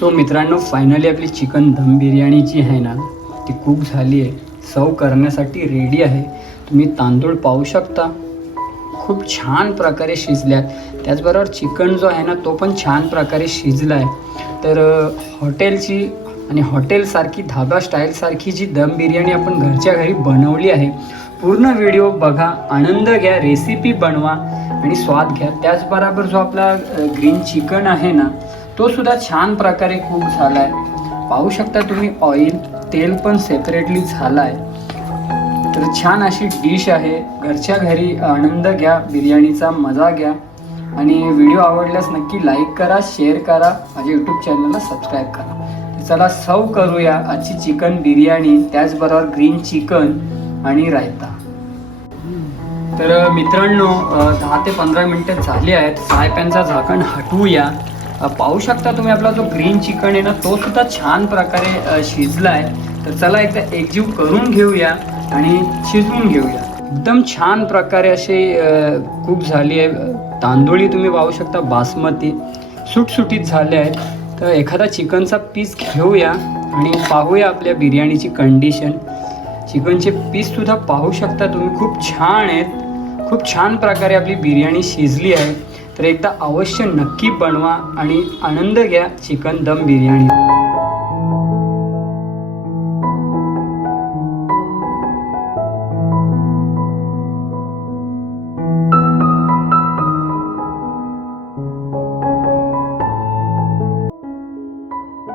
तो मित्रांनो फायनली आपली चिकन दम बिर्याणी जी आहे ना ती कुक झाली आहे. सर्व करण्यासाठी रेडी आहे. तुम्ही तांदूळ पाहू शकता. खूप छान प्रकारे शिजल्यात. त्याचबरोबर चिकन जो आहे ना तो पण छान प्रकारे शिजला आहे. तर हॉटेलची आणि हॉटेलसारखी धाबा स्टाईलसारखी जी दम बिर्याणी आपण घरच्या घरी बनवली आहे पूर्ण व्हिडिओ बघा आनंद घ्या रेसिपी बनवा आणि स्वाद घ्या. त्याचबरोबर जो आपला ग्रीन चिकन आहे ना तो सुद्धा छान प्रकारे कुक झाला आहे पाहू शकता तुम्ही ऑइल तेल पण सेपरेटली झाला आहे तर छान अशी डिश आहे. घरच्या घरी आनंद घ्या बिर्याणीचा मजा घ्या. आणि व्हिडिओ आवडल्यास नक्की लाईक करा शेअर करा. माझ्या यूट्यूब चॅनलला सबस्क्राईब करा. चला सर्व करूया आजची चिकन बिर्याणी. त्याचबरोबर ग्रीन चिकन आणि रायता. तर मित्रांनो दहा ते पंधरा मिनटं झाली आहेत. सायपॅनचा पॅनचा झाकण हटवूया. पाहू शकता तुम्ही आपला जो ग्रीन चिकन आहे ना तो सुद्धा छान प्रकारे शिजला आहे तर चला एकदा एकजीव करून घेऊया आणि शिजवून घेऊया. एकदम छान प्रकारे असे खूप झाली आहे. तांदूळी तुम्ही पाहू शकता बासमती सुटसुटीत झाले आहेत. तर एखादा चिकनचा पीस घेऊया आणि पाहूया आपल्या बिर्याणीची कंडिशन. चिकनचे पीससुद्धा पाहू शकता तुम्ही. खूप छान आहेत. खूप छान प्रकारे आपली बिर्याणी शिजली आहे. तर एकदा अवश्य नक्की बनवा आणि आनंद घ्या चिकन दम बिर्याणी.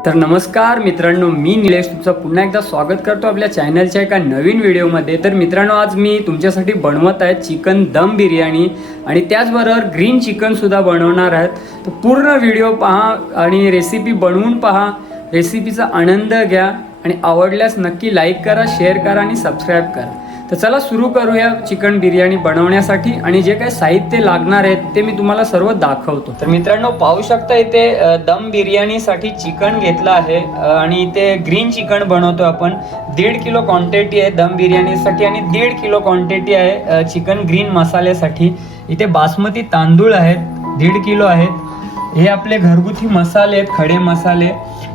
तर नमस्कार मित्रांनो मी निलेश तुमचं पुन्हा एकदा स्वागत करतो आपल्या चॅनलच्या एका नवीन व्हिडिओमध्ये. तर मित्रांनो आज मी तुमच्यासाठी बनवत आहे चिकन दम बिर्याणी आणि त्याचबरोबर ग्रीन चिकनसुद्धा बनवणार आहेत. तर पूर्ण व्हिडिओ पहा आणि रेसिपी बनवून पहा. रेसिपीचा आनंद घ्या आणि आवडल्यास नक्की लाईक करा शेअर करा आणि सबस्क्राईब करा. तर चला सुरू करूया चिकन बिर्याणी बनवण्यासाठी आणि जे काही साहित्य लागणार आहेत ते मी तुम्हाला सर्व दाखवतो. तर मित्रांनो पाहू शकता इथे दम बिर्याणीसाठी चिकन घेतलं आहे आणि इथे ग्रीन चिकन बनवतो आपण. दीड किलो क्वांटिटी आहे दम बिर्याणीसाठी आणि दीड किलो क्वांटिटी आहे चिकन ग्रीन मसाल्यासाठी. इथे बासमती तांदूळ आहेत दीड किलो आहेत. हे आपले घरगुती मसाले आहेत खडे मसाले.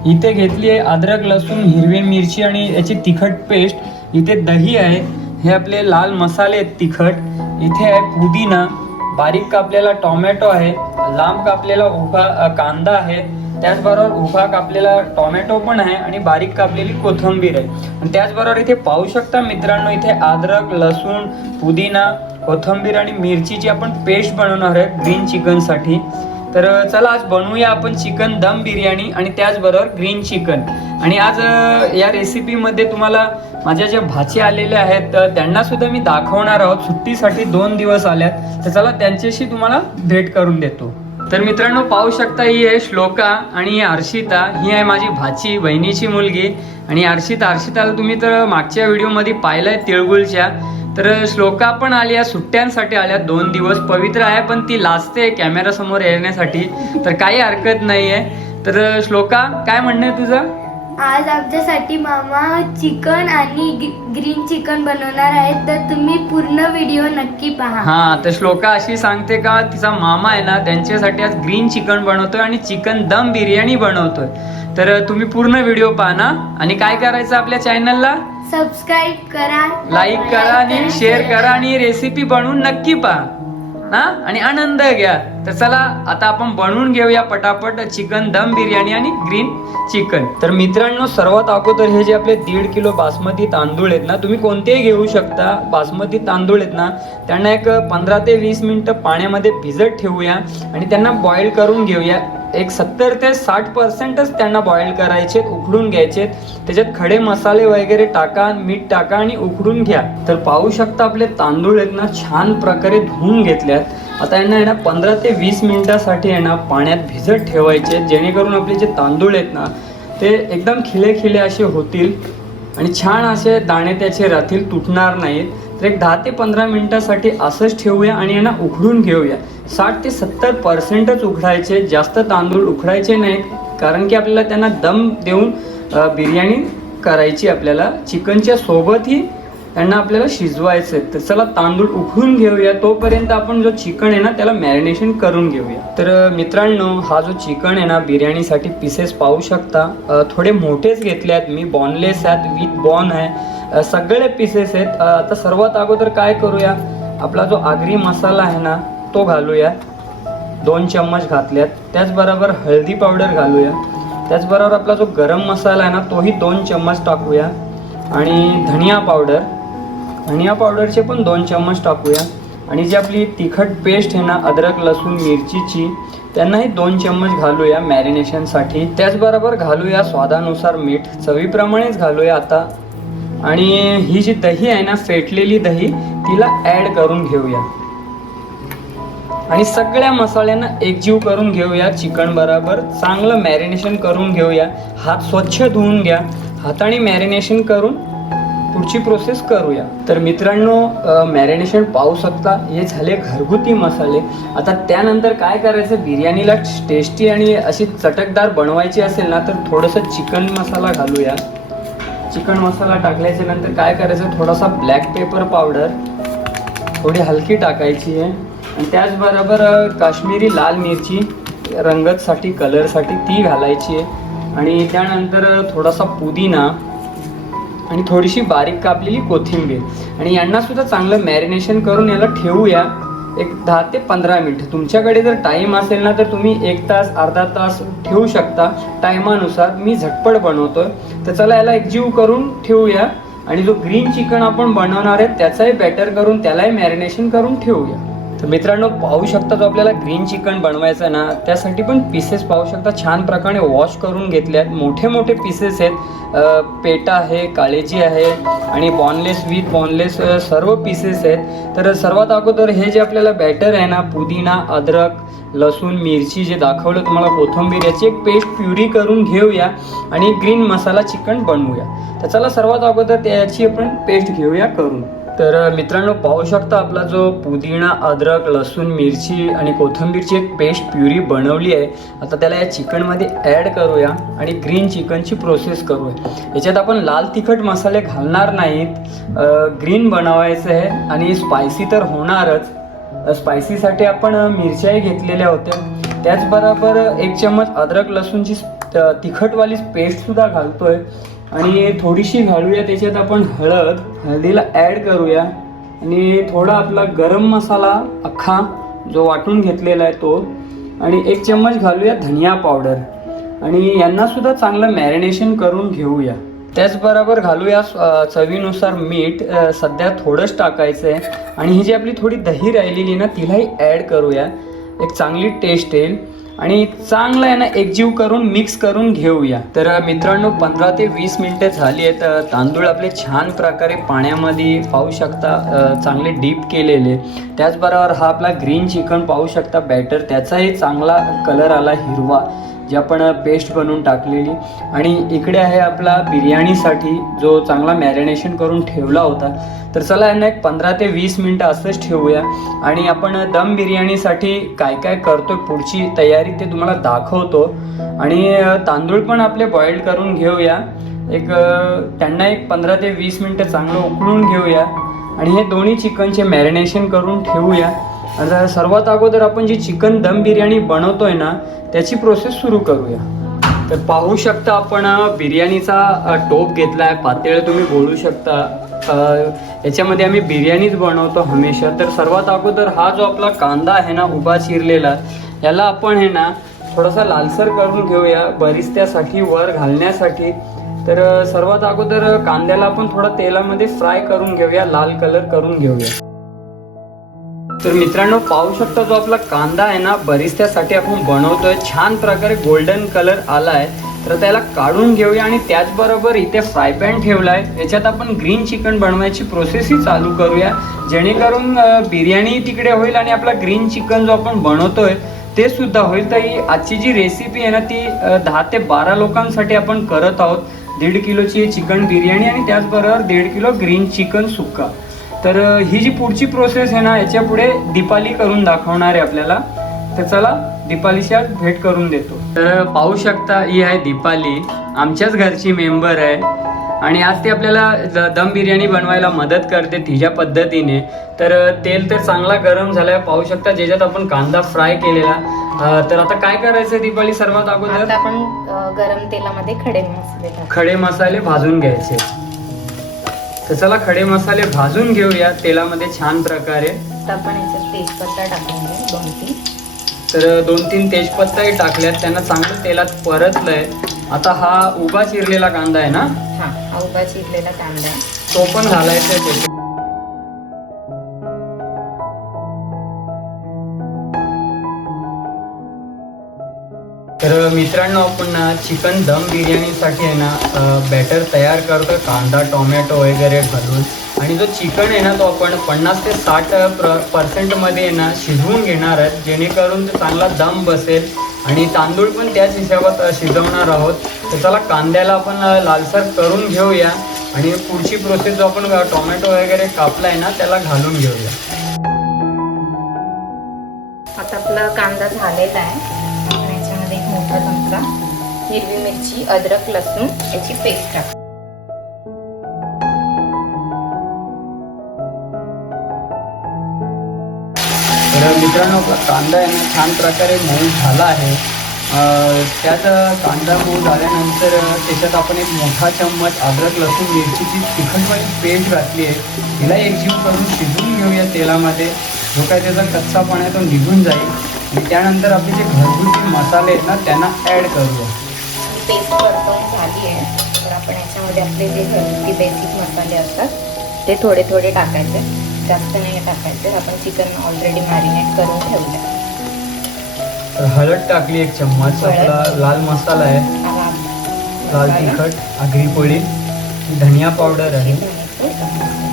इथे घेतली आहे अद्रक लसूण हिरवी मिरची आणि याची तिखट पेस्ट. इथे दही आहे हे आपले लाल मसाले आहेत तिखट. इथे आहे पुदिना. बारीक कापलेला टोमॅटो आहे. लांब कापलेला उभा कांदा आहे. त्याचबरोबर उभा कापलेला टोमॅटो पण आहे आणि बारीक कापलेली कोथिंबीर आहे. आणि त्याचबरोबर इथे पाहू शकता मित्रांनो इथे अद्रक लसूण पुदिना कोथिंबीर आणि मिरचीची आपण पेस्ट बनवणार आहे ग्रीन चिकनसाठी. तर चला आज बनवूया आपण चिकन दम बिर्याणी आणि त्याचबरोबर ग्रीन चिकन. आणि आज या रेसिपीमध्ये तुम्हाला माझ्या ज्या भाची आलेल्या आहेत त्यांना सुद्धा मी दाखवणार आहोत. सुट्टीसाठी दोन दिवस आल्यात. तर चला त्यांच्याशी तुम्हाला भेट करून देतो. तर मित्रांनो पाहू शकता ही आहे श्लोका आणि ही हर्षिता ही आहे माझी भाची बहिणीची मुलगी. आणि हर्षिता हर्षिताला तुम्ही तर मागच्या व्हिडिओमध्ये पाहिलंय तिळगुलच्या तर श्लोका पण आल्या सुट्ट्यांसाठी आल्या. दोन दिवस पवित्र आहे पण ती लाजते कॅमेरा समोर येण्यासाठी. तर काही हरकत नाही आहे तर श्लोका काय म्हणणं आहे तुझं? आज आमच्यासाठी मामा चिकन आणि ग्रीन चिकन बनवणार आहेत. तर तुम्ही पूर्ण व्हिडिओ नक्की पहा. हा तर श्लोका अशी सांगते का तिचा मामा आहे ना त्यांच्यासाठी आज ग्रीन चिकन बनवतोय आणि चिकन दम बिर्याणी बनवतोय. तर तुम्ही पूर्ण व्हिडिओ पहा ना. आणि काय करायचं आपल्या चॅनलला? सबस्क्राईब करा लाईक करा आणि शेअर करा. आणि रेसिपी बनवून नक्की पहा. हा? आणि आनंद घ्या. तर चला आता आपण बनवून घेऊया पटापट चिकन दम बिर्याणी आणि ग्रीन चिकन. तर मित्रांनो सर्वात अगोदर हे जे आपले दीड किलो बासमती तांदूळ आहेत ना तुम्ही कोणतेही घेऊ शकता. बासमती तांदूळ आहेत ना त्यांना एक पंधरा ते वीस मिनटं पाण्यामध्ये भिजत ठेवूया आणि त्यांना बॉईल करून घेऊया. एक सत्तर ते साठ पर्सेंटच त्यांना बॉईल करायचे उकडून घ्यायचे. त्याच्यात खडे मसाले वगैरे टाका मीठ टाका आणि उकडून घ्या. तर पाहू शकता आपले तांदूळ आहेत ना छान प्रकारे धुवून घेतल्यात आता यांना आहे ना पंधरा ते वीस मिनिटासाठी आहे ना पाण्यात भिजत ठेवायचे. जेणेकरून आपले जे तांदूळ आहेत ना ते एकदम खिले खिले असे होतील आणि छान असे दाणे त्याचे राहतील तुटणार नाहीत. एक दहा ते पंधरा मिनटासाठी असंच ठेवूया आणि यांना उघडून घेऊया. साठ ते सत्तर पर्सेंटच उकडायचे जास्त तांदूळ उकडायचे नाहीत कारण की आपल्याला त्यांना दम देऊन बिर्याणी करायची आपल्याला. चिकनच्या सोबतही त्यांना आपल्याला शिजवायचं आहे तर चला तांदूळ उकळून घेऊया. तोपर्यंत आपण जो चिकन आहे ना त्याला मॅरिनेशन करून घेऊया. तर मित्रांनो हा जो चिकन आहे ना बिर्याणीसाठी पीसेस पाहू शकता. थोडे मोठेच घेतले आहेत मी बॉनलेस आहेत विथ बॉन आहे. सगळे पीसेस आहेत. आता सर्वात अगोदर काय करूया? आपला जो आगरी मसाला आहे ना तो घालूया. दोन चम्मच घातल्यात. त्याचबरोबर हळदी पावडर घालूया. त्याचबरोबर आपला जो गरम मसाला आहे ना तोही दोन चम्मच टाकूया. आणि धनिया पावडर धनिया पावडरचे पण दोन चम्मच टाकूया. आणि जी आपली तिखट पेस्ट आहे ना अद्रक लसूण मिरचीची त्यांनाही दोन चम्मच घालूया मॅरिनेशनसाठी त्याचबरोबर घालूया स्वादानुसार मीठ. चवीप्रमाणेच घालूया आता. आणि ही जी दही आहे ना फेटलेली दही तिला ॲड करून घेऊया. आणि सगळ्या मसाल्यांना एकजीव करून घेऊया चिकन बरोबर. चांगलं मॅरिनेशन करून घेऊया. हात स्वच्छ धुवून घ्या. हाताने मॅरिनेशन करून पुढची प्रोसेस करूया. तर मित्रांनो मॅरिनेशन पाहू शकता. हे झाले घरगुती मसाले. आता त्यानंतर काय करायचं? बिर्याणीला टेस्टी आणि अशी चटकदार बनवायची असेल ना तर थोडंसं चिकन मसाला घालूया. चिकन मसाला टाकल्याच्या नंतर काय करायचं? थोडासा ब्लॅक पेपर पावडर थोडी हलकी टाकायची आहे. आणि त्याचबरोबर काश्मीरी लाल मिरची रंगतसाठी कलरसाठी ती घालायची आहे. आणि त्यानंतर थोडासा पुदिना आणि थोडीशी बारीक कापलेली कोथिंबीर. आणि यांना सुद्धा चांगलं मॅरिनेशन करून याला ठेवूया. एक दहा ते पंधरा मिनिट. तुमच्याकडे जर टाईम असेल ना तर तुम्ही एक तास अर्धा तास ठेवू शकता. टायमानुसार मी झटपट बनवतोय. तर चला याला एकजीव करून ठेवूया. आणि जो ग्रीन चिकन आपण बनवणार आहे त्याचाही बॅटर करून त्यालाही मॅरिनेशन करून ठेवूया. तर मित्रांनो पाहू शकता जो आपल्याला ग्रीन चिकन बनवायचं आहे ना त्यासाठी पण पीसेस पाहू शकता. छान प्रकारे वॉश करून घेतले आहेत मोठे मोठे पीसेस आहेत पेटा आहे काळेजी आहे आणि बॉनलेस विथ बॉनलेस सर्व पीसेस आहेत. तर सर्वात अगोदर हे जे आपल्याला बॅटर आहे ना पुदिना अद्रक लसूण मिरची जे दाखवलं तुम्हाला कोथिंबीर याची एक पेस्ट प्युरी करून घेऊया आणि ग्रीन मसाला चिकन बनवूया. तर चला सर्वात अगोदर त्याची आपण पेस्ट घेऊया करून. तर मित्रांनो पाहू शकता आपला जो पुदिना अद्रक लसूण मिरची आणि कोथिंबीरची एक पेस्ट प्युरी बनवली आहे. आता त्याला या चिकनमध्ये ॲड करूया आणि ग्रीन चिकनची प्रोसेस करूया. याच्यात आपण लाल तिखट मसाले घालणार नाहीत. ग्रीन बनवायचं आहे आणि स्पायसी तर होणारच. स्पायसीसाठी आपण मिरच्याही घेतलेल्या होत्या. त्याचबरोबर एक चम्मच अद्रक लसूणची तिखटवाली पेस्टसुद्धा घालतोय. आणि थोडीशी घालूया त्याच्यात आपण हळद. हळदीला ॲड करूया. आणि थोडा आपला गरम मसाला अख्खा जो वाटून घेतलेला आहे तो. आणि एक चम्मच घालूया धनिया पावडर आणि यांनासुद्धा चांगलं मॅरिनेशन करून घेऊया. त्याचबरोबर घालूया चवीनुसार मीठ. सध्या थोडंच टाकायचं आहे आणि ही जी आपली थोडी दही राहिलेली आहे ना तिलाही ॲड करूया. एक चांगली टेस्ट येईल. आणि चांगलं आहे ना एकजीव करून मिक्स करून घेऊया. तर मित्रांनो पंधरा ते वीस मिनिटं झाली आहेत. तांदूळ आपले छान प्रकारे पाण्यामध्ये पाहू शकता चांगले डीप केलेले. त्याचबरोबर हा आपला ग्रीन चिकन पाहू शकता बॅटर. त्याचाही चांगला कलर आला हिरवा जी आपण पेस्ट बनवून टाकलेली. आणि इकडे आहे आपला बिर्याणीसाठी जो चांगला मॅरिनेशन करून ठेवला होता. तर चला यांना एक पंधरा ते वीस मिनटं असंच ठेवूया. आणि आपण दम बिर्याणीसाठी काय काय करतो पुढची तयारी ते तुम्हाला दाखवतो. आणि तांदूळ पण आपले बॉईल करून घेऊया. एक त्यांना एक पंधरा ते वीस मिनटं चांगलं उकळून घेऊया. आणि हे दोन्ही चिकनचे मॅरिनेशन करून ठेवूया. आता सर्वात अगोदर आपण जी चिकन दम बिर्याणी बनवतोय ना त्याची प्रोसेस सुरू करूया. तर पाहू शकता आपण बिर्याणीचा टोप घेतला आहे पातेळ तुम्ही बोलू शकता. याच्यामध्ये आम्ही बिर्याणीच बनवतो हमेशा. तर सर्वात अगोदर हा जो आपला कांदा आहे ना उभा चिरलेला याला आपण आहे ना थोडासा लालसर करून घेऊया बरिस्त्यासाठी वर घालण्यासाठी. तर सर्वात अगोदर कांद्याला आपण थोडा तेलामध्ये फ्राय करून घेऊया लाल कलर करून घेऊया. तर मित्रांनो पाहू शकता जो आपला कांदा आहे ना बरिस्त्यासाठी आपण बनवतोय. छान प्रकारे गोल्डन कलर आलाय. तर त्याला काढून घेऊया आणि त्याचबरोबर इथे फ्राय पॅन ठेवलाय. याच्यात आपण ग्रीन चिकन बनवायची प्रोसेसही चालू करूया. जेणेकरून बिर्याणी तिकडे होईल आणि आपला ग्रीन चिकन जो आपण बनवतोय ते सुद्धा होईल. तर ही आजची जी रेसिपी आहे ना ती दहा ते बारा लोकांसाठी आपण करत आहोत. दीड किलोची चिकन बिर्याणी आणि त्याचबरोबर दीड किलो ग्रीन चिकन सुक्का. तर ही जी पुढची प्रोसेस आहे ना याच्यापुढे दीपाली करून दाखवणार आहे आपल्याला. तर चला दीपालीच्या भेट करून देतो. तर पाहू शकता ही आहे दीपाली. आमच्याच घरची मेंबर आहे. आणि आज ती आपल्याला दम बिर्याणी बनवायला मदत करते तिच्या पद्धतीने. तर तेल तर चांगला गरम झालाय. पाहू शकता ज्याच्यात आपण कांदा फ्राय केलेला. तर आता काय करायचं दीपावली सर्वात अगोदर? आपण गरम तेलामध्ये खडे मसाले. खडे मसाले भाजून घ्यायचे. तर चला खडे मसाले भाजून घेऊया तेलामध्ये छान प्रकारे. आपण याच्यात तेजपत्ता टाकून घेऊ दोन तीन. तर दोन तीन तेजपत्ताही टाकल्यात त्यांना चांगलं तेलात परतलंय. आता हा उभा चिरलेला कांदा आहे ना? हा हा उभा चिरलेला कांदा आहे. तो पण घालायचा तर मित्रांनो आपण ना चिकन दम बिर्याणीसाठी आहे ना बॅटर तयार करतो कांदा टोमॅटो वगैरे घालून. आणि जो चिकन आहे ना तो आपण पन्नास ते साठ प्र पर्सेंटमध्ये ना शिजवून घेणार आहेत जेणेकरून तो चांगला दम बसेल. आणि तांदूळ पण त्याच हिशोबात शिजवणार आहोत. तर चला कांद्याला आपण लालसर करून घेऊया. आणि पुढची प्रोसेस जो आपण टोमॅटो वगैरे कापला आहे ना त्याला घालून घेऊया. आता आपला कांदा झालेला आहे. मोठा चमचा हिरवी मिरची अद्रक लसूण याची पेस्ट टाक. तर मित्रांनो कांदा यांना छान प्रकारे मऊ झाला आहे. त्यात कांदा मऊ झाल्यानंतर त्याच्यात आपण एक मोठा चम्मच अद्रक लसूण मिरचीची तिखटवाली पेस्ट घातली आहे. हिला एकजीव करून शिजवून घेऊया तेलामध्ये. जो काय त्याचा कच्चापणा आहे तो निघून जाईल. आणि त्यानंतर आपले जे घरगुती मसाले आहेत ना त्यांना ॲड करूया. पेस्ट परतवून झाली आहे. तर आपण याच्यामध्ये आपले जे घरगुती बेसिक मसाले असतात ते थोडे थोडे टाकायचे. जास्त नाही टाकायचे. आपण चिकन ऑलरेडी मॅरिनेट करून ठेवलं तर हळद टाकली एक चम्मच. आपला लाल मसाला आहे. लाल. तिखट आगरी पोळी धनिया पावडर आहे.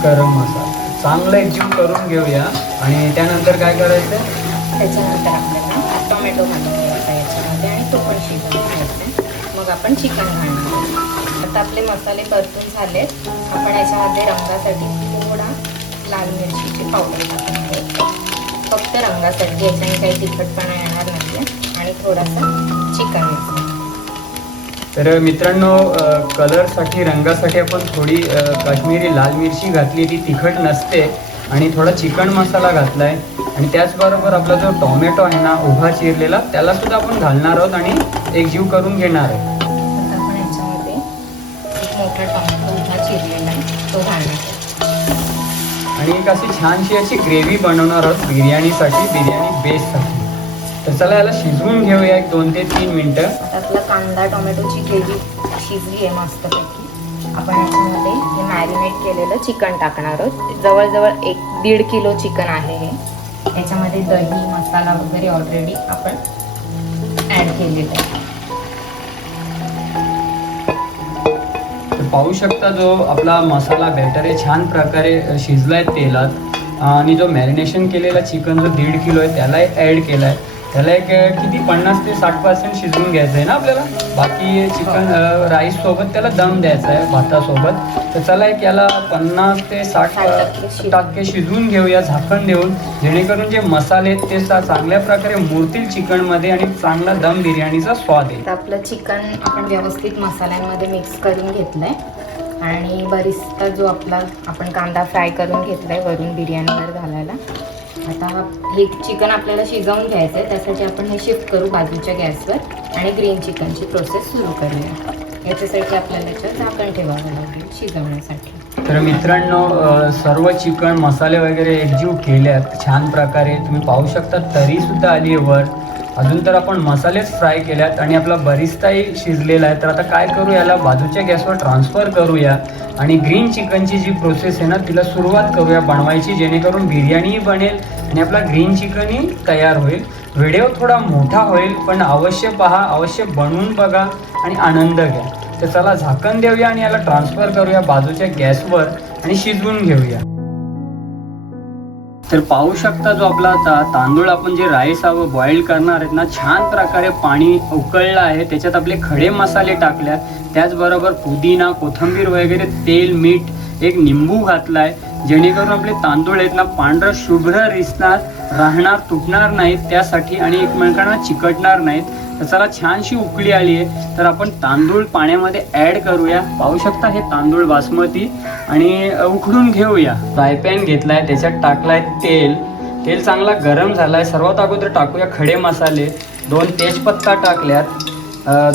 गरम मसाला. चांगलं एकजीव करून घेऊया. आणि त्यानंतर काय करायचं? त्याच्यानंतर आपल्याला टोमॅटो घालून घ्यायचा याच्यामध्ये आणि तो पण शिजवून घ्यायचा. मग आपण चिकन घालणार आता आपले मसाले परतून झालेत. आपण याच्यामध्ये रंगासाठी थोडा लाल मिरचीची पावडर टाकून घ्यायची फक्त रंगासाठी याच्याने काही तिखटपणा येणार नाही आणि थोडासा चिकन मसाला तर मित्रांनो कलरसाठी रंगासाठी आपण थोडी काश्मीरी लाल मिरची घातली. ती तिखट नसते. आणि थोडा चिकन मसाला घातला आहे आणि त्याचबरोबर आपला जो टोमॅटो आहे ना उभा चिरलेला त्याला सुद्धा आपण घालणार आहोत आणि एकजीव करून घेणार आहे. आपण याच्यामध्ये एक मोठा टोमॅटो उभा चिरलेला आहे तो घालणार. आणि एक अशी छानशी अशी ग्रेव्ही बनवणार आहोत बिर्याणीसाठी बिर्याणी बेससाठी. तर चला याला शिजवून घेऊया एक दोन ते तीन मिनटं. आपला कांदा टोमॅटोची ग्रेव्ही शिजली आहे मस्तपैकी. आपण याच्यामध्ये हे मॅरिनेट केलेलं चिकन टाकणार आहोत. जवळजवळ एक दीड किलो चिकन आहे हे. याच्यामध्ये दही मसाला वगैरे ऑलरेडी आपण ॲड केलेलं आहे. तर पाहू शकता जो आपला मसाला बॅटर आहे छान प्रकारे शिजला आहे तेलात. आणि जो मॅरिनेशन केलेला चिकन जो दीड किलो आहे त्यालाही ॲड केला आहे त्याला एक किती पन्नास ते साठ पर्सेंट शिजवून घ्यायचं आहे ना आपल्याला? बाकी चिकन राईस सोबत त्याला दम द्यायचा आहे भातासोबत. तर चला एक याला पन्नास ते साठ टक्के शिजवून. घेऊया झाकण देऊन. जेणेकरून जे मसाले आहेत ते चांगल्या प्रकारे मुरतील चिकनमध्ये आणि चांगला दम बिर्याणीचा स्वाद येईल. आपलं चिकन आपण व्यवस्थित मसाल्यांमध्ये मिक्स करून घेतलंय. आणि बरिस्ता जो आपला आपण कांदा फ्राय करून घेतलाय वरून बिर्याणीवर घालायला. आता हे चिकन आपल्याला शिजवून घ्यायचं आहे त्यासाठी आपण हे शिफ्ट करू बाजूच्या गॅसवर आणि ग्रीन चिकनची प्रोसेस सुरू करूया. याच्यासाठी आपल्याला याच्यात झाकण ठेवावं लागेल शिजवण्यासाठी. तर मित्रांनो सर्व चिकन मसाले वगैरे एकजीव केल्यात छान प्रकारे तुम्ही पाहू शकता तरी सुद्धा आली आहे वर. अजून तर आपण मसालेच फ्राय केल्यात आणि आपला बरिस्ताही शिजलेला आहे. तर आता काय करू याला बाजूच्या गॅसवर ट्रान्सफर करूया आणि ग्रीन चिकनची जी प्रोसेस आहे ना तिला सुरुवात करूया बनवायची जेणेकरून बिर्याणीही बनेल आणि आपला ग्रीन चिकनही तयार होईल. व्हिडिओ थोडा मोठा होईल पण अवश्य पहा अवश्य बनवून बघा आणि आनंद घ्या. तर चला झाकण देऊया आणि याला ट्रान्सफर करूया बाजूच्या गॅसवर आणि शिजवून घेऊया. तर पाहू शकता जो आपला ता तांदूळ आपण जे राईस हवं बॉईल करणार आहेत ना छान प्रकारे पाणी उकळलं आहे. त्याच्यात आपले खडे मसाले टाकले त्याचबरोबर पुदिना कोथिंबीर वगैरे तेल मीठ एक निंबू घातला आहे जेणेकरून आपले तांदूळ आहेत ना पांढरं शुभ्र रिसणार. राहणार तुटणार नाहीत त्यासाठी आणि एकमेकांना चिकटणार नाहीत. तर चला छानशी उकळी आली आहे. तर आपण तांदूळ पाण्यामध्ये ॲड करूया. पाहू शकता हे तांदूळ बासमती. आणि उकडून घेऊया. फ्राय पॅन घेतलाय त्याच्यात टाकलाय तेल. तेल चांगला गरम झालाय. सर्वात अगोदर टाकूया खडे मसाले. दोन तेजपत्ता टाकल्यात.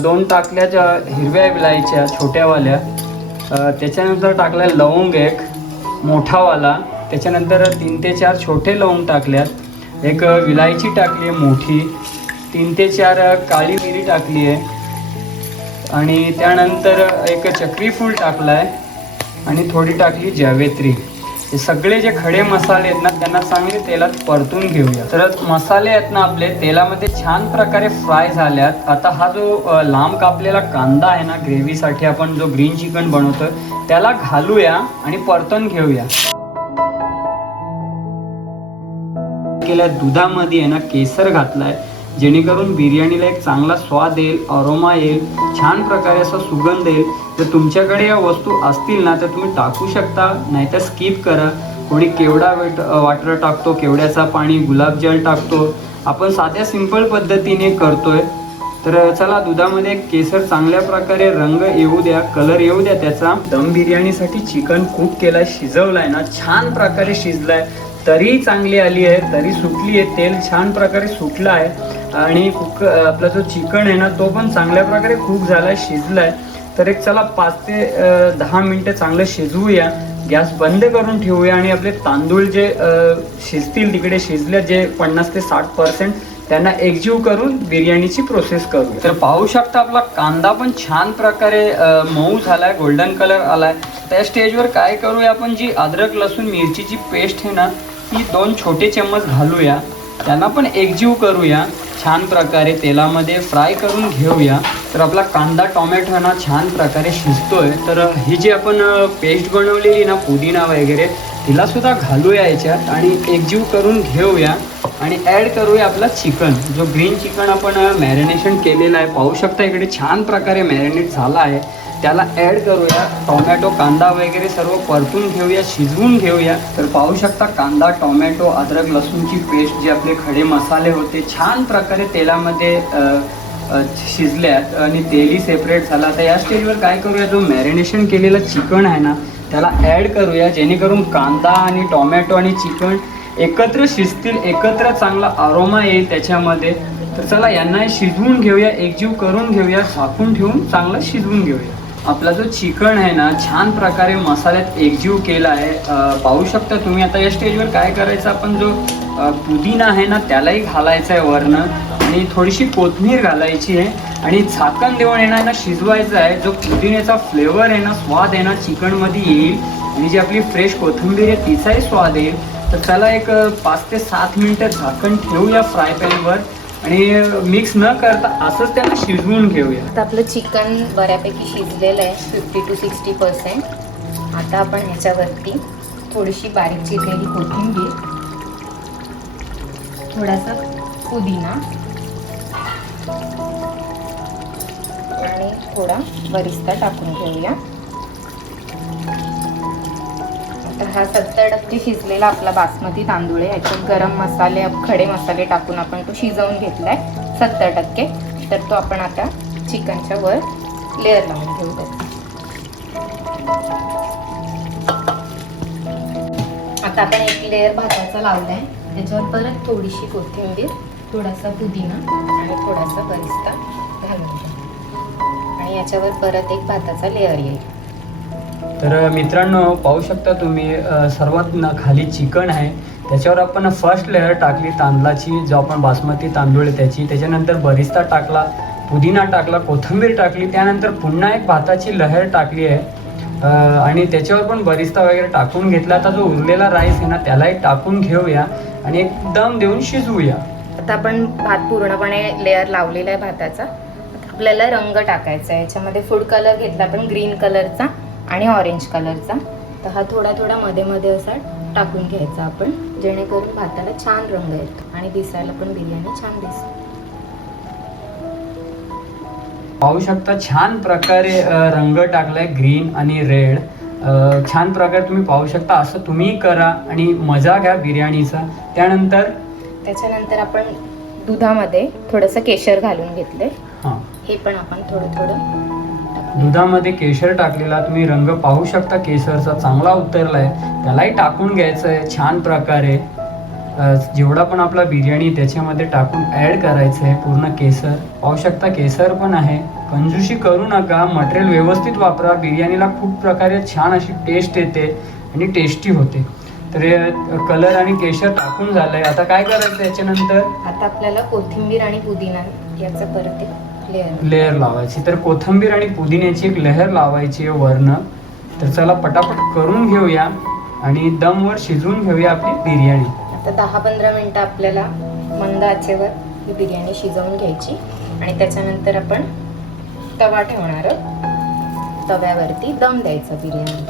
दोन टाकल्या ज्या हिरव्या विलायच्या छोट्यावाल्या. त्याच्यानंतर टाकलाय लवंग एक मोठावाला. त्याच्यानंतर तीन ते चार छोटे लवंग टाकल्यात. एक विलायची टाकली आहे मोठी. तीन ते चार काळी मिरी टाकली आहे. आणि त्यानंतर एक चक्री फूल टाकला आहे आणि थोडी टाकली जावेत्री. हे सगळे जे खडे मसाले आहेत ना त्यांना चांगले तेलात परतून घेऊया. तर मसाले आहेत ना आपले तेलामध्ये छान प्रकारे फ्राय झाल्यात. आता हा जो लांब कापलेला कांदा आहे ना ग्रेव्हीसाठी आपण जो ग्रीन चिकन बनवतो त्याला घालूया आणि परतून घेऊया. केल्या दुधामध्ये आहे ना केसर घातलाय. जेणेकरून बिर्याणीला एक चांगला स्वाद येईल अरोमा येईल छान प्रकारे असा सुगंध येईल. जर तुमच्याकडे या वस्तू असतील ना तर तुम्ही टाकू शकता नाहीतर स्किप करा. कोणी केवडा वेट वाटर टाकतो केवड्याचा पाणी गुलाबजल टाकतो. आपण साध्या सिंपल पद्धतीने करतोय. तर चला दुधामध्ये केसर चांगल्या प्रकारे रंग येऊ द्या कलर येऊ द्या त्याचा. दम बिर्याणीसाठी चिकन कुक केलाय शिजवलाय ना छान प्रकारे शिजलाय. तरी चांगली आली आहे तरी सुटली आहे तेल छान प्रकारे सुटलं आहे. आणि कुक आपला जो चिकन आहे ना तो पण चांगल्या प्रकारे कुक झाला आहे शिजला आहे तर एक चला पाच ते दहा मिनटं चांगलं शिजवूया. गॅस बंद करून ठेवूया आणि आपले तांदूळ जे शिजतील तिकडे शिजले जे पन्नास ते साठ पर्सेंट त्यांना एकजीव करून बिर्याणीची प्रोसेस करू तर पाहू शकता आपला कांदा पण छान प्रकारे मऊ झालाय गोल्डन कलर आलाय. त्या स्टेजवर काय करूया आपण जी अद्रक लसूण मिरचीची पेस्ट आहे ना ती दोन छोटे चम्मच घालूया. त्यांना पण एकजीव करूया. छान प्रकारे तेलामध्ये फ्राय करून घेऊया. तर आपला कांदा टोमॅटो ना छान प्रकारे शिजतोय. तर ही जी आपण पेस्ट बनवलेली ना पुदिना वगैरे तिला सुद्धा घालूया याच्यात आणि एकजीव करून घेऊया. आणि ॲड करूया आपला चिकन. जो ग्रीन चिकन आपण मॅरिनेशन केलेला आहे पाहू शकता इकडे छान प्रकारे मॅरिनेट झाला आहे. त्याला ॲड करूया. टोमॅटो कांदा वगैरे सर्व परतून घेऊया शिजवून घेऊया. तर पाहू शकता कांदा टोमॅटो अद्रक लसूणची पेस्ट जे आपले खडे मसाले होते छान प्रकारे तेलामध्ये शिजल्यात आणि तेलही सेपरेट झाला. तर या स्टेजवर काय करूया जो मॅरिनेशन केलेलं चिकन आहे ना त्याला ॲड करूया. जेणेकरून कांदा आणि टोमॅटो आणि चिकन एकत्र शिजतील एकत्र चांगला अरोमा येईल त्याच्यामध्ये. तर चला यांना शिजवून घेऊया एकजीव करून घेऊया झाकून ठेवून चांगलं शिजवून घेऊया. आपला जो चिकन आहे ना छान प्रकारे मसाल्यात एकजीव केला आहे. पाहू शकता तुम्ही आता या स्टेजवर काय करायचं? आपण जो पुदिना आहे ना त्यालाही घालायचा आहे वरनं. आणि थोडीशी कोथमीर घालायची आहे. आणि झाकण देऊन येणार ना शिजवायचं आहे. जो पुदिन्याचा फ्लेवर आहे ना स्वाद आहे ना चिकनमध्ये येईल. आणि जी आपली फ्रेश कोथिंबीर आहे तिचाही स्वाद येईल. तर त्याला एक पाच ते सात मिनटं झाकण ठेवूया फ्राय पॅनवर आणि मिक्स न करता असंच त्याला शिजवून घेऊया. आता आपलं चिकन बऱ्यापैकी शिजलेलं आहे फिफ्टी टू सिक्स्टी पर्सेंट आता आपण ह्याच्यावरती थोडीशी बारीक चिरलेली कोथिंबीर थोडासा पुदिना आणि थोडा बरिस्ता टाकून घेऊया. हा सत्तर टक्के शिजलेला आपला बासमती तांदूळ आहे. याच्यात गरम मसाले खडे मसाले टाकून आपण तो शिजवून घेतला आहे सत्तर टक्के. तर तो आपण आता चिकनच्या वर लेअर लावून घेऊया आता आपण एक लेअर भाताचा लावलाय. त्याच्यावर परत थोडीशी कोथिंबीर थोडासा पुदिना आणि थोडासा बरिस्ता घालून आणि याच्यावर परत एक भाताचा लेअर येईल. तर मित्रांनो पाहू शकता तुम्ही सर्वात ना खाली चिकन आहे. त्याच्यावर आपण फर्स्ट लेअर टाकली तांदळाची जो आपण बासमती तांदूळ आहे त्याची. त्याच्यानंतर बरिस्ता टाकला पुदिना टाकला कोथिंबीर टाकली त्यानंतर पुन्हा एक भाताची लहर टाकली आहे. आणि त्याच्यावर पण बरिस्ता वगैरे टाकून घेतला. आता जो उरलेला राईस आहे ना त्यालाही टाकून घेऊया आणि एकदम देऊन शिजवूया. आता आपण भात पूर्णपणे लेअर लावलेला आहे भाताचा. आपल्याला रंग टाकायचा आहे. याच्यामध्ये फूड कलर घेतला आपण ग्रीन कलरचा आणि ऑरेंज कलरचा तर हा थोडा थोडा मध्ये मध्ये असा टाकून घ्यायचा आपण जेणेकरून भाताला छान रंग येतो आणि दिसायला पण बिर्याणी छान दिसते. पाहू शकता छान प्रकारे रंग टाकलाय ग्रीन आणि रेड छान प्रकारे तुम्ही पाहू शकता असं तुम्ही करा आणि मजा घ्या बिर्याणीचा. त्यानंतर? त्याच्यानंतर आपण दुधामध्ये थोडंसं केशर घालून घेतलंय. हां. हे पण आपण थोडं थोडं दुधामध्ये केशर टाकलेला तुम्ही रंग पाहू शकता. केसरचा चांगला उतरला आहे त्यालाही टाकून घ्यायचं आहे छान प्रकारे. जेवढा पण आपला बिर्याणी त्याच्यामध्ये टाकून ॲड करायचं आहे पूर्ण केसर. पाहू शकता केसर पण आहे. कंजूशी करू नका. मटेरियल व्यवस्थित वापरा. बिर्याणीला खूप प्रकारे छान अशी टेस्ट येते आणि टेस्टी होते. तर कलर आणि केशर टाकून झालंय. आता काय करायचं याच्यानंतर? आता आपल्याला कोथिंबीर आणि पुदिना याचं करते लेअर. लावायची. तर कोथिंबीर आणि पुदिन्याची एक लेअर लावायची आहे वरनं. तर चला पटापट करून घेऊया आणि दमवर शिजवून घेऊया आपली बिर्याणी. आता दहा पंधरा मिनटं आपल्याला मंद आचेवर ही बिर्याणी शिजवून घ्यायची. आणि त्याच्यानंतर आपण तवा ठेवणार आहोत. तव्यावरती दम द्यायचा बिर्याणी.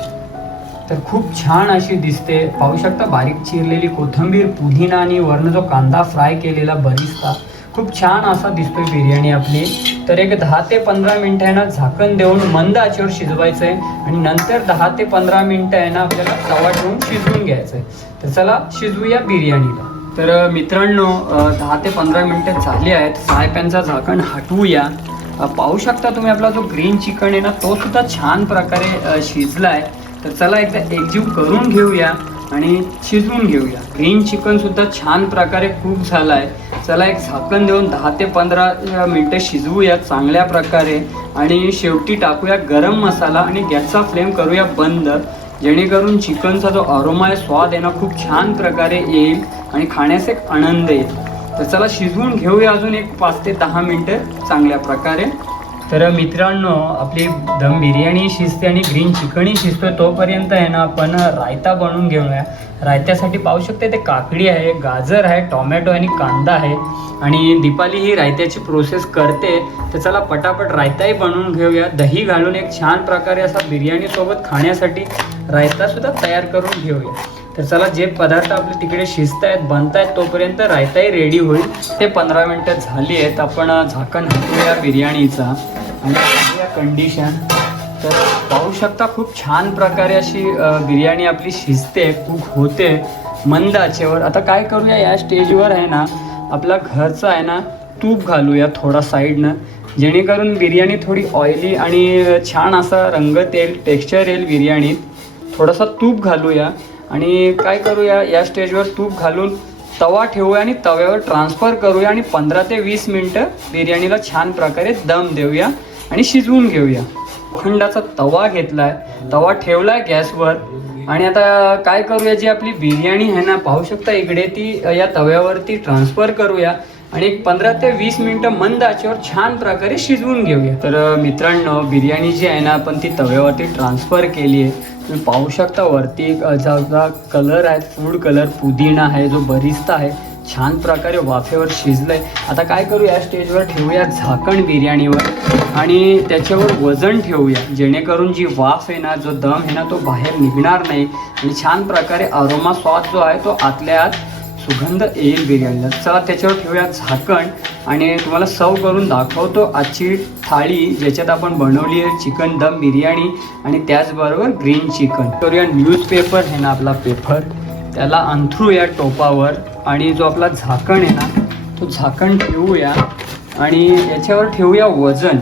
तर खूप छान अशी दिसते. पाहू शकता बारीक चिरलेली कोथिंबीर पुदिना आणि वरनं जो कांदा फ्राय केलेला बरिस्ता. खूप छान असा दिसतोय बिर्याणी आपली. तर एक दहा ते पंधरा मिनिटं आहे ना झाकण देऊन मंद आचेवर शिजवायचं आहे आणि नंतर दहा ते पंधरा मिनिटं आहे ना आपल्याला तवा ठेवून शिजवून घ्यायचं आहे तर चला शिजवूया बिर्याणीला. तर मित्रांनो दहा ते पंधरा मिनिटं झाली आहेत. फ्राय झाकण हटवूया. पाहू शकता तुम्ही आपला जो ग्रीन चिकन आहे ना तो सुद्धा छान प्रकारे शिजला आहे तर चला एकदा एकजीव करून घेऊया. आणि शिजवून घेऊया. ग्रीन चिकन सुद्धा छान प्रकारे कुक आहे चला एक झाकण देऊन दहा ते पंधरा मिनटं शिजवूया चांगल्या प्रकारे. आणि शेवटी टाकूया गरम मसाला आणि गॅसचा फ्लेम करूया बंद. जेणेकरून चिकनचा जो अरोमा आहे स्वाद आहे ना खूप छान प्रकारे येईल आणि खाण्यास एक आनंद येईल. तर चला शिजवून घेऊया अजून एक पाच ते दहा मिनटं चांगल्या प्रकारे. तर मित्रांनो आपली दम बिर्याणी शिजते आणि ग्रीन चिकनही शिजतोय. तोपर्यंत आहे ना आपण रायता बनवून घेऊया. रायत्यासाठी पाहू शकते ते काकडी आहे गाजर आहे टोमॅटो आणि कांदा आहे. आणि दीपाली ही रायत्याची प्रोसेस करते. तर चला पटापट रायताही बनवून घेऊया. दही घालून एक छान प्रकारे असा बिर्याणीसोबत खाण्यासाठी रायतासुद्धा तयार करून घेऊया. तर चला जे पदार्थ आपले तिकडे शिजत आहेत बनत आहेत तोपर्यंत रायताही रेडी होईल. ते पंधरा मिनटं झाली आहेत आपण झाकण हटवूया बिर्याणीचा. आणि या कंडिशन तर पाहू शकता खूप छान प्रकारे अशी बिर्याणी आपली शिजते कुक होते मंद आचेवर. आता काय करूया या स्टेजवर आहे ना आपला घरचा आहे ना तूप घालूया थोडा साईडनं जेणेकरून बिर्याणी थोडी ऑइली आणि छान असा रंगत येईल टेक्स्चर येईल बिर्याणीत. थोडासा तूप घालूया. आणि काय करूया या स्टेजवर तूप घालून तवा ठेवूया आणि तव्यावर ट्रान्सफर करूया आणि पंधरा ते वीस मिनटं बिर्याणीला छान प्रकारे दम देऊया आणि शिजवून घेऊया. खंडाचा तवा घेतलाय. तवा ठेवलाय गॅसवर. आणि आता काय करूया जी आपली बिर्याणी आहे ना पाहू शकता इकडे ती या तव्यावरती ट्रान्सफर करूया आणि एक पंधरा ते वीस मिनटं मंद आचेवर छान प्रकारे शिजवून घेऊया. तर मित्रांनो बिर्याणी जी आहे ना आपण ती तव्यावरती ट्रान्सफर केली आहे. तुम्ही पाहू शकता वरती एक अजाचा कलर आहे फूड कलर पुदिना आहे जो बरिस्ता आहे छान प्रकारे वाफेवर शिजलंय. आता काय करू या स्टेजवर ठेवूया झाकण बिर्याणीवर आणि त्याच्यावर वजन ठेवूया. जेणेकरून जी वाफ आहे ना जो दम आहे ना तो बाहेर निघणार नाही. आणि छान प्रकारे अरोमा स्वाद जो आहे तो आतल्या आत सुगंध येईल बिर्याणीला. चला त्याच्यावर ठेवूया झाकण आणि तुम्हाला सर्व करून दाखवतो आजची थाळी ज्याच्यात आपण बनवली आहे चिकन दम बिर्याणी आणि त्याचबरोबर ग्रीन चिकन. करूया न्यूजपेपर आहे ना आपला पेपर त्याला अंथरूया टोपावर आणि जो आपला झाकण आहे ना तो झाकण ठेवूया आणि याच्यावर ठेवूया वजन.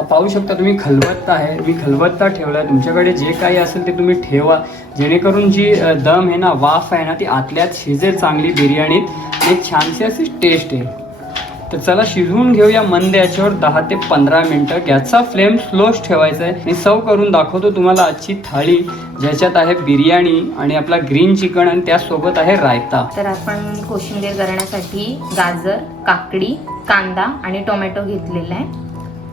पाहू शकता तुम्ही खलबत्ता आहे. मी खलबत्ता ठेवला आहे तुमच्याकडे जे काही असेल ते तुम्ही ठेवा. जेणेकरून जी दम आहे ना वाफ आहे ना ती आतल्यात शिजेल चांगली बिर्याणीत. आणि एक छानशी अशी टेस्ट येईल तर चला शिजवून घेऊया मंद याच्यावर दहा ते पंधरा मिनटं. गॅसचा फ्लेम स्लोच ठेवायचा आहे. मी सर्व करून दाखवतो तुम्हाला आजची थाळी. ज्याच्यात आहे बिर्याणी आणि आपला ग्रीन चिकन आणि त्यासोबत आहे रायता. तर आपण कोशिंबीर करण्यासाठी गाजर काकडी कांदा आणि टोमॅटो घेतलेला आहे.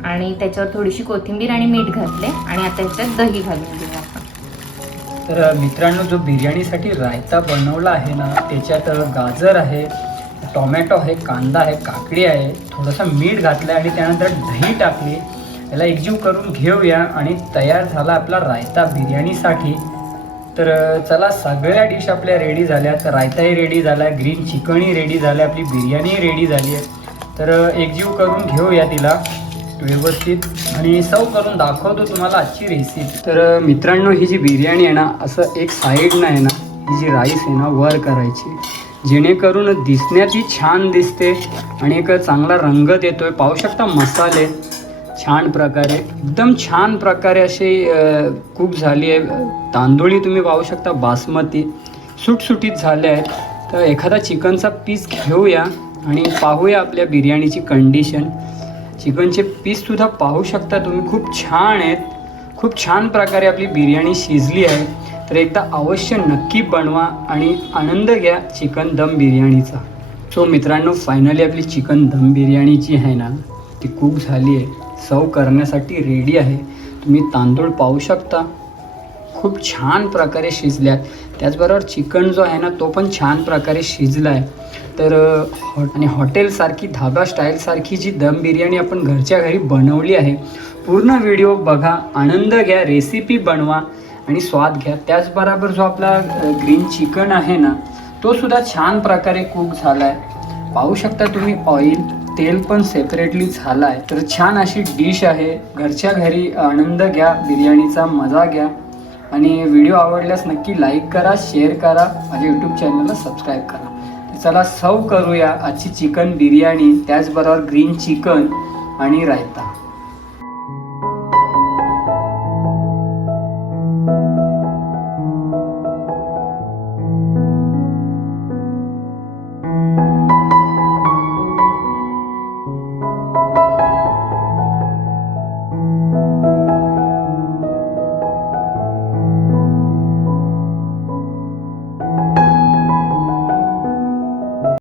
आणि त्याच्यावर थोडीशी कोथिंबीर आणि मीठ घातले आणि आता याच्यात दही घालून घेऊ आपण. तर मित्रांनो जो बिर्याणीसाठी रायता बनवला आहे ना त्याच्यात गाजर आहे टोमॅटो आहे कांदा आहे काकडी आहे थोडंसं मीठ घातलं आणि त्यानंतर दही टाकली. याला एकजीव करून घेऊया आणि तयार झाला आपला रायता बिर्याणीसाठी. तर चला सगळ्या डिश आपल्या रेडी झाल्या तर रायताही रेडी झाला आहे ग्रीन चिकनही रेडी झालं आहे आपली बिर्याणीही रेडी झाली आहे तर एकजीव करून घेऊया तिला. व्यवस्थित आणि सव करून दाखवतो तुम्हाला आजची रेसिपी तर मित्रांनो ही जी बिर्याणी आहे ना असं एक साईडनं आहे ना ही जी राईस आहे ना वर करायची. जेणेकरून दिसण्यातही छान दिसते आणि एक चांगला रंग देतोय. पाहू शकता मसाले छान प्रकारे एकदम छान प्रकारे असे खूप कूक झाली आहे. तांदूळी तुम्ही पाहू शकता बासमती सुटसुटीत झाले आहेत. तर एखादा चिकनचा पीस घेऊया आणि पाहूया आपल्या बिर्याणीची कंडिशन चिकनचे पीससुद्धा पाहू शकता तुम्ही. खूप छान आहेत. खूप छान प्रकारे आपली बिर्याणी शिजली आहे. तर एकदा अवश्य नक्की बनवा आणि आनंद घ्या चिकन दम बिर्याणीचा. सो मित्रांनो फायनली आपली चिकन दम बिर्याणी जी आहे ना ती कुक झाली आहे. सर्व करण्यासाठी रेडी आहे. तुम्ही तांदूळ पाहू शकता. खूप छान प्रकारे शिजल्यात. त्याचबरोबर चिकन जो आहे ना तो पण छान प्रकारे शिजला आहे. तर हॉ आणि हॉटेलसारखी धाबा स्टाईलसारखी जी दम बिर्याणी आपण घरच्या घरी बनवली आहे पूर्ण व्हिडिओ बघा आनंद घ्या रेसिपी बनवा आणि स्वाद घ्या. त्याचबरोबर जो आपला ग्रीन चिकन आहे ना तो सुद्धा छान प्रकारे कुक झाला आहे पाहू शकता तुम्ही ऑइल तेल पण सेपरेटली झालं आहे तर छान अशी डिश आहे. घरच्या घरी आनंद घ्या बिर्याणीचा मजा घ्या. आणि व्हिडिओ आवडल्यास नक्की लाईक करा शेअर करा. माझ्या यूट्यूब चॅनलला सबस्क्राईब करा. चला सव करूया आजची चिकन बिर्याणी त्याचबरोबर ग्रीन चिकन आणि रायता.